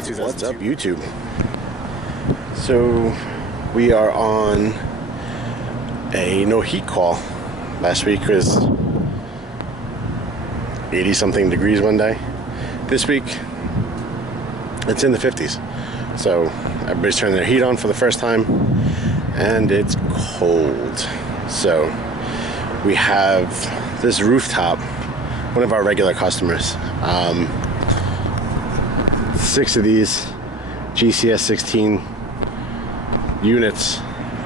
that 2002. What's up, YouTube? So we are on a no heat call. Last week was 80 something degrees one day. This week it's in the 50s. So everybody's turning their heat on for the first time and it's cold. So we have this rooftop, one of our regular customers, 6 of these gcs16 units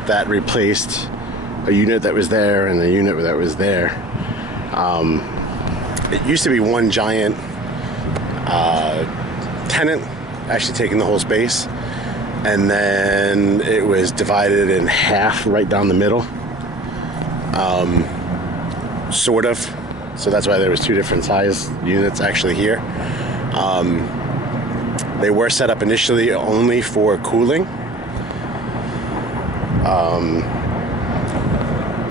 that replaced a unit that was there and a unit that was there. It used to be one giant tenant actually taking the whole space, and then it was divided in half right down the middle, sort of. So that's why there was 2 different size units actually here. They were set up initially only for cooling.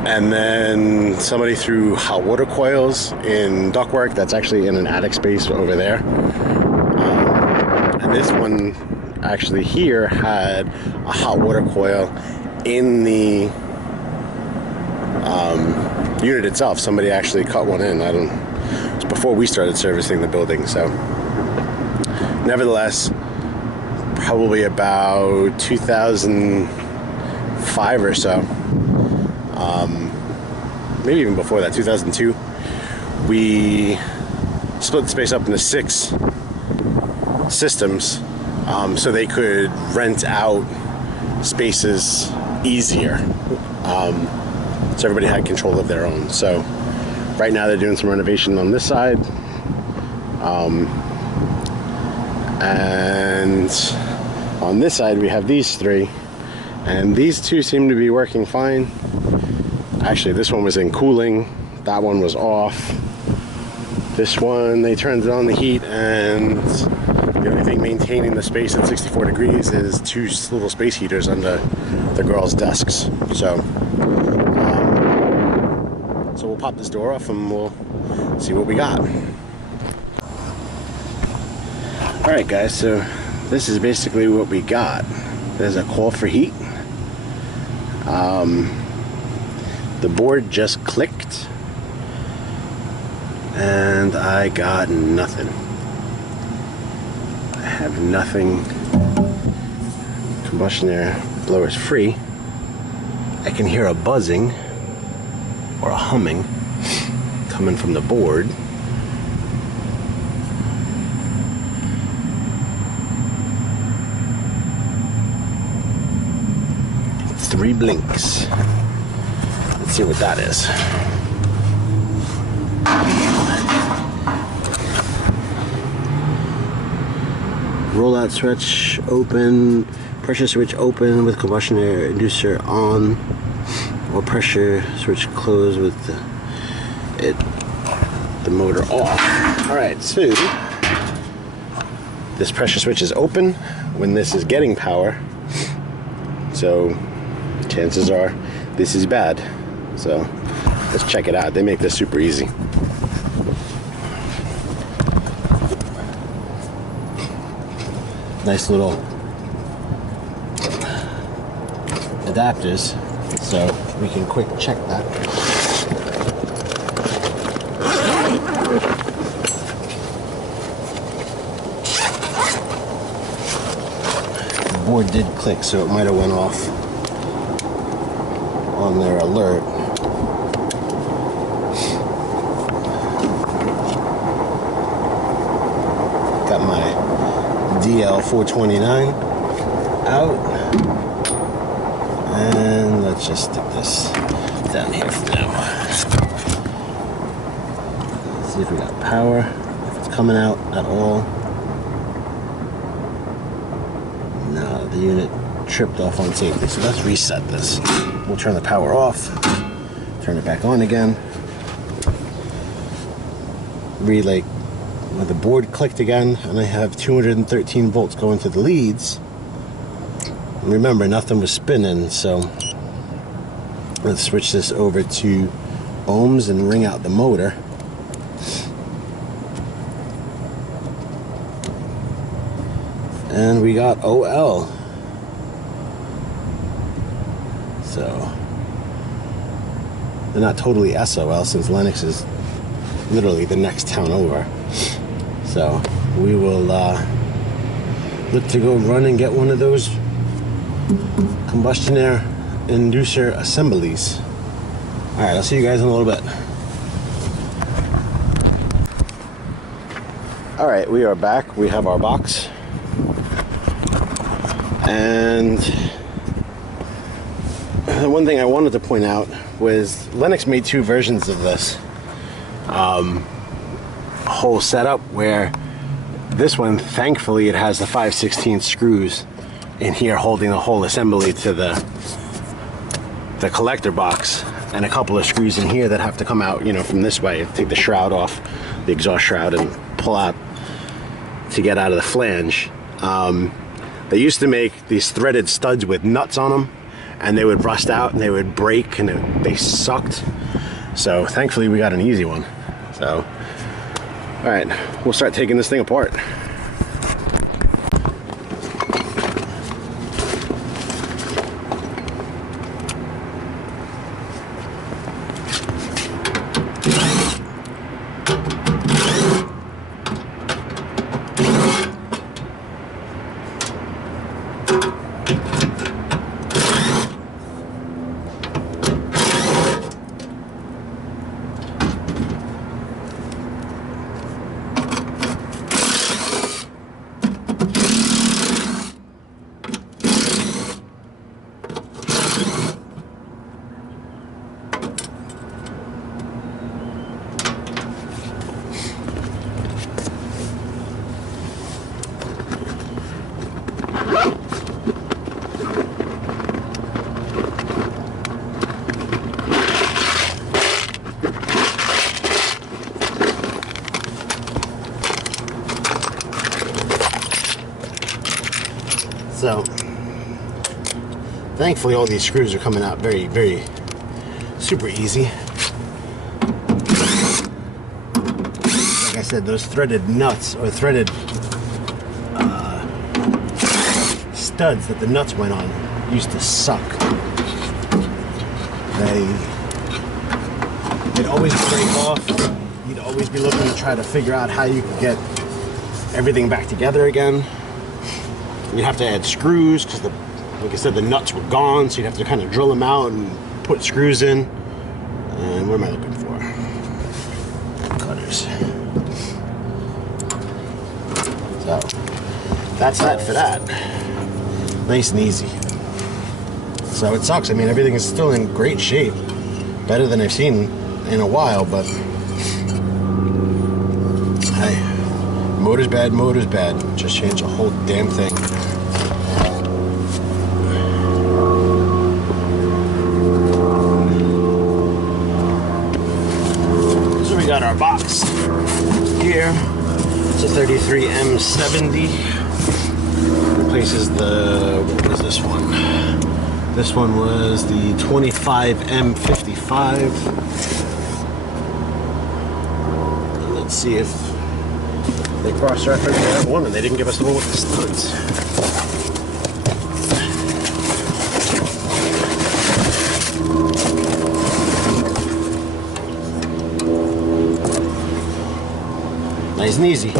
And then somebody threw hot water coils in ductwork. That's actually in an attic space over there. And this one actually here had a hot water coil in the unit itself. Somebody actually cut one in. It was before we started servicing the building. So nevertheless, probably about 2005 or so, maybe even before that, 2002, we split the space up into 6 systems, so they could rent out spaces easier. So everybody had control of their own. So right now they're doing some renovation on this side. And on this side we have these 3, and these 2 seem to be working fine. Actually, this one was in cooling, that one was off. This one, they turned it on the heat, and the only thing maintaining the space at 64 degrees is 2 little space heaters under the girls' desks. So we'll pop this door off and we'll see what we got. Alright guys, so this is basically what we got. There's a call for heat. The board just clicked and I got nothing. I have nothing. Combustion air blower is free. I can hear a buzzing or a humming coming from the board. Three blinks. Let's see what that is. Rollout switch open, pressure switch open with combustion air inducer on, or pressure switch closed with the motor off. Alright, so this pressure switch is open when this is getting power. So chances are this is bad. So let's check it out. They make this super easy. Nice little adapters, so we can quick check that. The board did click, so it might have went off on their alert. Got my DL429 out, and let's just stick this down here for now. Let's see if we got power, if it's coming out at all. No, the unit tripped off on safety, so let's reset this. We'll turn the power off, turn it back on again. Relay, when the board clicked again, and I have 213 volts going to the leads. Remember, nothing was spinning, so let's switch this over to ohms and ring out the motor. And we got OL. So they're not totally SOL, since Lennox is literally the next town over. So we will look to go run and get one of those combustion air inducer assemblies. Alright, I'll see you guys in a little bit. Alright, we are back. We have our box. And the one thing I wanted to point out was Lennox made two versions of this whole setup, where this one, thankfully, it has the 5/16 screws in here holding the whole assembly to the collector box, and a couple of screws in here that have to come out, you know, from this way. Take the shroud off, the exhaust shroud, and pull out to get out of the flange. They used to make these threaded studs with nuts on them, and they would rust out and they would break, and they sucked. So thankfully we got an easy one. So all right, we'll start taking this thing apart. So thankfully all these screws are coming out very, very super easy. Like I said, those threaded nuts, or threaded studs that the nuts went on, used to suck. They'd always break off. You'd always be looking to try to figure out how you could get everything back together again. You'd have to add screws because, like I said, the nuts were gone, so you'd have to kind of drill them out and put screws in. And what am I looking for? Cutters. So that's that for that. Nice and easy. So it sucks. I mean, everything is still in great shape, better than I've seen in a while, but hey, motor's bad, motor's bad. Just change the whole damn thing. So we got our box here. It's a 33M70. Replaces the, what was this one? This one was the 25M55. Let's see if they cross-reference that one, and they didn't give us the one with the studs. Nice and easy.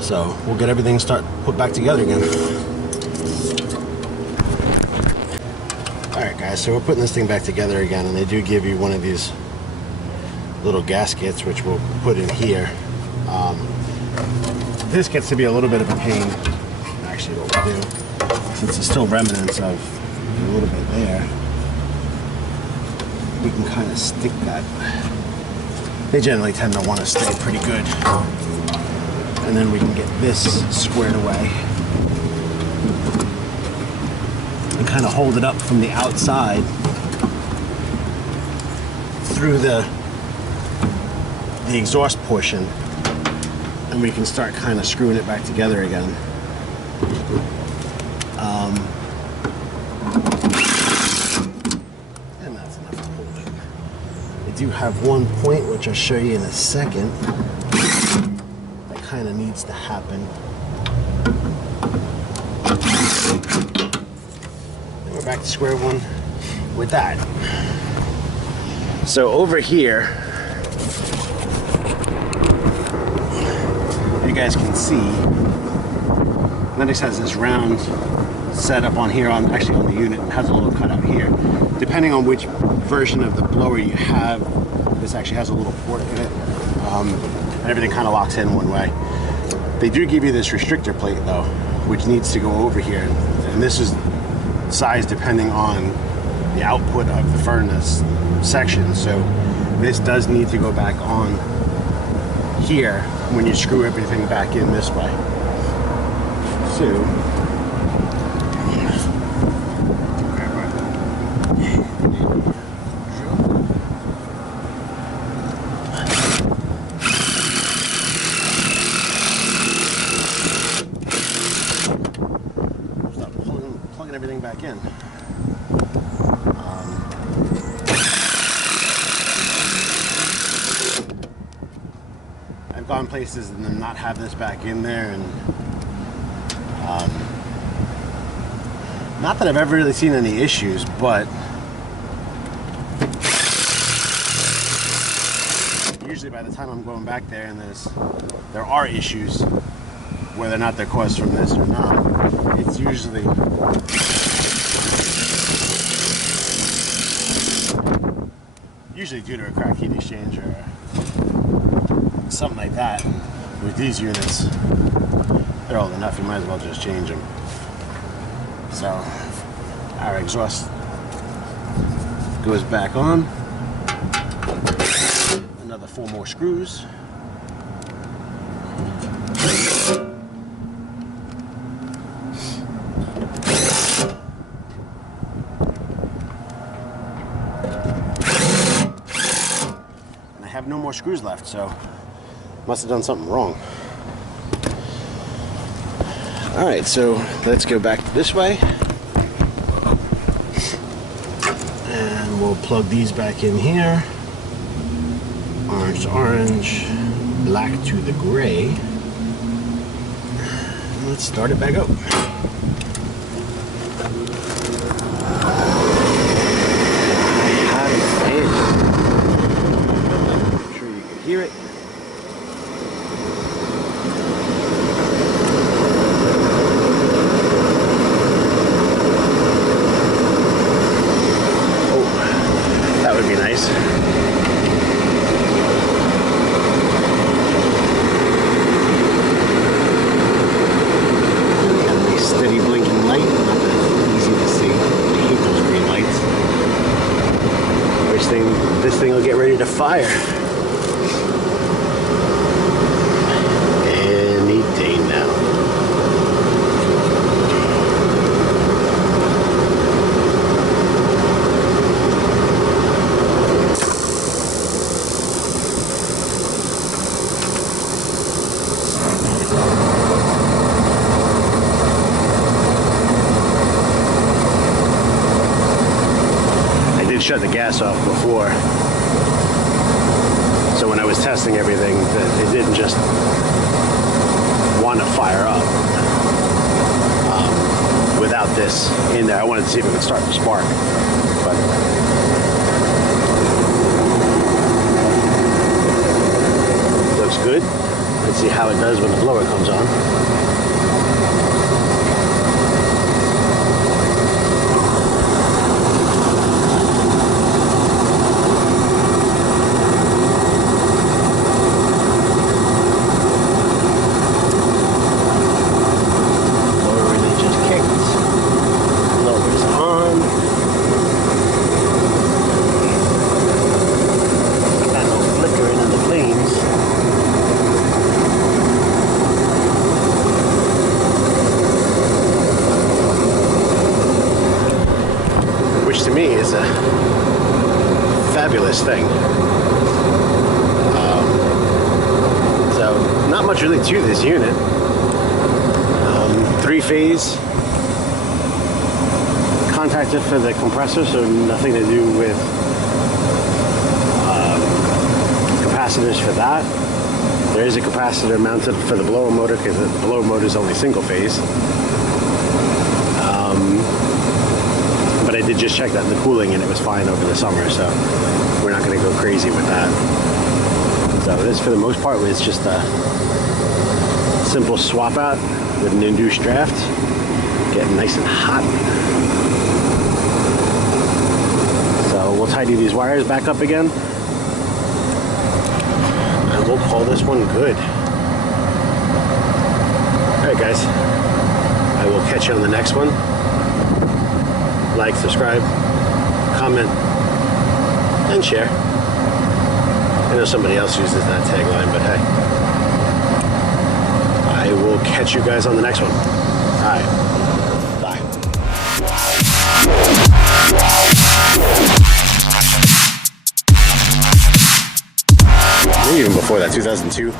So we'll get everything put back together again. Alright guys, so we're putting this thing back together again, and they do give you one of these little gaskets, which we'll put in here. This gets to be a little bit of a pain. Actually, what we'll do, since there's still remnants of a little bit there, we can kind of stick that. They generally tend to want to stay pretty good. And then we can get this squared away and kind of hold it up from the outside through the exhaust portion, and we can start kind of screwing it back together again. And that's enough to hold it. I do have one point, which I'll show you in a second, that kind kind of needs to happen. And we're back to square one with that. So over here, you guys can see, Lennox has this round setup on here, actually on the unit, and has a little cutout here. Depending on which version of the blower you have, this actually has a little port in it, and everything kind of locks in one way. They do give you this restrictor plate though, which needs to go over here, and this is sized depending on the output of the furnace section. So this does need to go back on here when you screw everything back in this way. So start plugging everything back in. I've gone places and then not have this back in there, and not that I've ever really seen any issues, but usually by the time I'm going back there and there are issues, whether or not they're caused from this or not, it's usually due to a cracked heat exchanger or something like that. With these units, they're old enough, you might as well just change them. So our exhaust goes back on. Another 4 more screws. And I have no more screws left, so must have done something wrong. Alright, so let's go back this way. And we'll plug these back in here. Orange to orange, black to the gray. And let's start it back up. I'm sure you can hear it. Nice. Got a nice steady blinking light, not that easy to see. I hate those green lights. This thing will get ready to fire any day now. Shut the gas off before, so when I was testing everything, it didn't just want to fire up without this in there. I wanted to see if it would start to spark, but looks good. Let's see how it does when the blower comes on. Fabulous thing. So not much really to this unit. 3-phase contactor for the compressor, so nothing to do with capacitors for that. There is a capacitor mounted for the blower motor because the blower motor is only single phase. But I did just check that in the cooling and it was fine over the summer, so we're not going to go crazy with that. So this, for the most part, was just a simple swap out with an induced draft, getting nice and hot. So we'll tidy these wires back up again, and we'll call this one good. Alright guys, I will catch you on the next one. Like, subscribe, comment, and share. I know somebody else uses that tagline, but hey. I will catch you guys on the next one. Alright, bye. Maybe even before that, 2002.